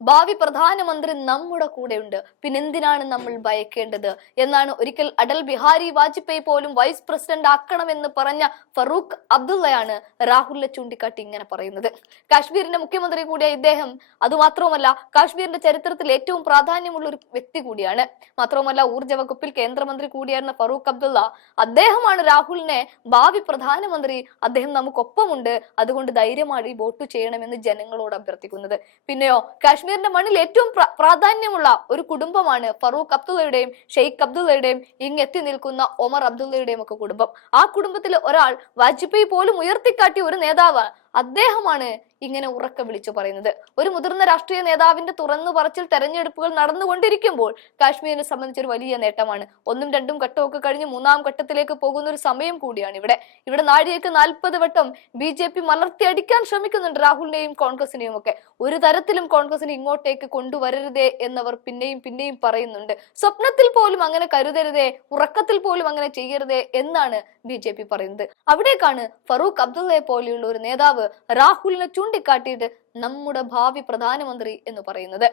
ഭാവി പ്രധാനമന്ത്രി നമ്മുടെ കൂടെയുണ്ട്. പിന്നെന്തിനാണ് നമ്മൾ ഭയക്കേണ്ടത്? എന്നാണ് ഒരിക്കൽ അടൽ ബിഹാരി വാജ്പേയി പോലും വൈസ് പ്രസിഡന്റ് ആക്കണമെന്ന് പറഞ്ഞ ഫറൂഖ് അബ്ദുള്ളയാണ് രാഹുലിനെ ചൂണ്ടിക്കാട്ടി ഇങ്ങനെ പറയുന്നത്. കാശ്മീരിന്റെ മുഖ്യമന്ത്രി കൂടിയ ഇദ്ദേഹം അതുമാത്രവുമല്ല കാശ്മീരിന്റെ ചരിത്രത്തിൽ ഏറ്റവും പ്രാധാന്യമുള്ള ഒരു വ്യക്തി കൂടിയാണ്. മാത്രവുമല്ല ഊർജ വകുപ്പിൽ കേന്ദ്രമന്ത്രി കൂടിയായിരുന്ന ഫറൂഖ് അബ്ദുള്ള അദ്ദേഹമാണ് രാഹുലിനെ ഭാവി പ്രധാനമന്ത്രി അദ്ദേഹം നമുക്കൊപ്പമുണ്ട് അതുകൊണ്ട് ധൈര്യമായി വോട്ട് ചെയ്യണമെന്ന് ജനങ്ങളോട് അഭ്യർത്ഥിക്കുന്നത്. പിന്നെയോ കാശ്മീരിന്റെ മണ്ണിൽ ഏറ്റവും പ്രാധാന്യമുള്ള ഒരു കുടുംബമാണ് ഫറൂഖ് അബ്ദുള്ളയുടെയും ഷെയ്ഖ് അബ്ദുള്ളയുടെയും ഇങ് എത്തി നിൽക്കുന്ന ഒമർ അബ്ദുള്ളയുടെയും ഒക്കെ കുടുംബം. ആ കുടുംബത്തിലെ ഒരാൾ വാജ്പേയി പോലും ഉയർത്തിക്കാട്ടിയ ഒരു നേതാവ് അദ്ദേഹമാണ് ഇങ്ങനെ ഉറക്കെ വിളിച്ചു പറയുന്നത്. ഒരു മുതിർന്ന രാഷ്ട്രീയ നേതാവിന്റെ തുറന്നു പറച്ചിൽ തെരഞ്ഞെടുപ്പുകൾ നടന്നുകൊണ്ടിരിക്കുമ്പോൾ കാശ്മീരിനെ സംബന്ധിച്ച് ഒരു വലിയ നേട്ടമാണ്. ഒന്നും രണ്ടും ഘട്ടമൊക്കെ കഴിഞ്ഞ് മൂന്നാം ഘട്ടത്തിലേക്ക് പോകുന്ന ഒരു സമയം കൂടിയാണ് ഇവിടെ. ഇവിടെ നാഴികക്ക് നാൽപ്പത് വട്ടം ബി ജെ പി മലർത്തിയടിക്കാൻ ശ്രമിക്കുന്നുണ്ട് രാഹുലിനെയും കോൺഗ്രസിനെയും ഒക്കെ. ഒരു തരത്തിലും കോൺഗ്രസിനെ ഇങ്ങോട്ടേക്ക് കൊണ്ടുവരരുതേ എന്നവർ പിന്നെയും പിന്നെയും പറയുന്നുണ്ട്. സ്വപ്നത്തിൽ പോലും അങ്ങനെ കരുതരുതേ ഉറക്കത്തിൽ പോലും അങ്ങനെ ചെയ്യരുതേ എന്നാണ് ബി പറയുന്നത്. അവിടേക്കാണ് ഫറൂഖ് അബ്ദുള്ളയെ പോലെയുള്ള ഒരു നേതാവ് രാഹുലിനെ ചൂണ്ടിക്കാട്ടിയിട്ട് നമ്മുടെ ഭാവി പ്രധാനമന്ത്രി എന്ന് പറയുന്നത്.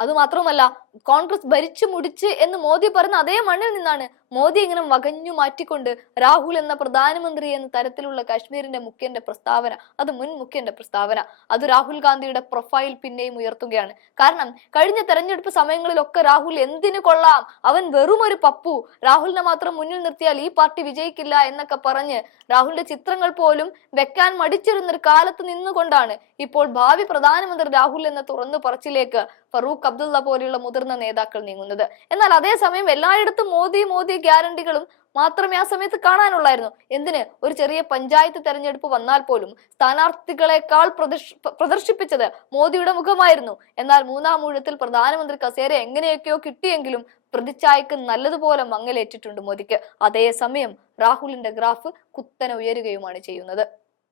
അതുമാത്രമല്ല കോൺഗ്രസ് ഭരിച്ചു മുടിച്ച് എന്ന് മോദി പറഞ്ഞ അതേ മണ്ണിൽ നിന്നാണ് മോദി ഇങ്ങനെ വകഞ്ഞു മാറ്റിക്കൊണ്ട് രാഹുൽ എന്ന പ്രധാനമന്ത്രി എന്ന തരത്തിലുള്ള കാശ്മീരിന്റെ മുഖ്യന്റെ പ്രസ്താവന അത് മുൻ മുഖ്യന്റെ പ്രസ്താവന അത് രാഹുൽ ഗാന്ധിയുടെ പ്രൊഫൈൽ പിന്നെയും ഉയർത്തുകയാണ്. കാരണം കഴിഞ്ഞ തെരഞ്ഞെടുപ്പ് സമയങ്ങളിലൊക്കെ രാഹുൽ എന്തിനു കൊള്ളാം? അവൻ വെറും ഒരു പപ്പു. രാഹുലിനെ മാത്രം മുന്നിൽ നിർത്തിയാൽ ഈ പാർട്ടി വിജയിക്കില്ല എന്നൊക്കെ പറഞ്ഞ് രാഹുലിന്റെ ചിത്രങ്ങൾ പോലും വെക്കാൻ മടിച്ചിരുന്നൊരു കാലത്ത് നിന്നുകൊണ്ടാണ് ഇപ്പോൾ ഭാവി പ്രധാനമന്ത്രി രാഹുൽ എന്ന തുറന്നു പറച്ചിലേക്ക് ഫറൂഖ് അബ്ദുള്ള പോലെയുള്ള മുതിർന്ന നേതാക്കൾ നീങ്ങുന്നത്. എന്നാൽ അതേസമയം എല്ലായിടത്തും മോദി മോദി ഗ്യാരണ്ടികളും മാത്രമേ ആ സമയത്ത് കാണാനുള്ളായിരുന്നു. എന്തിന്? ഒരു ചെറിയ പഞ്ചായത്ത് തെരഞ്ഞെടുപ്പ് വന്നാൽ പോലും സ്ഥാനാർത്ഥികളെക്കാൾ പ്രദർശ- പ്രദർശിപ്പിച്ചത് മോദിയുടെ മുഖമായിരുന്നു. എന്നാൽ മൂന്നാം ഊഴത്തിൽ പ്രധാനമന്ത്രി കസേര എങ്ങനെയൊക്കെയോ കിട്ടിയെങ്കിലും പ്രതിച്ഛായക്ക് നല്ലതുപോലെ മങ്ങലേറ്റിട്ടുണ്ട് മോദിക്ക്. അതേസമയം രാഹുലിന്റെ ഗ്രാഫ് കുത്തനെ ഉയരുകയുമാണ് ചെയ്യുന്നത്.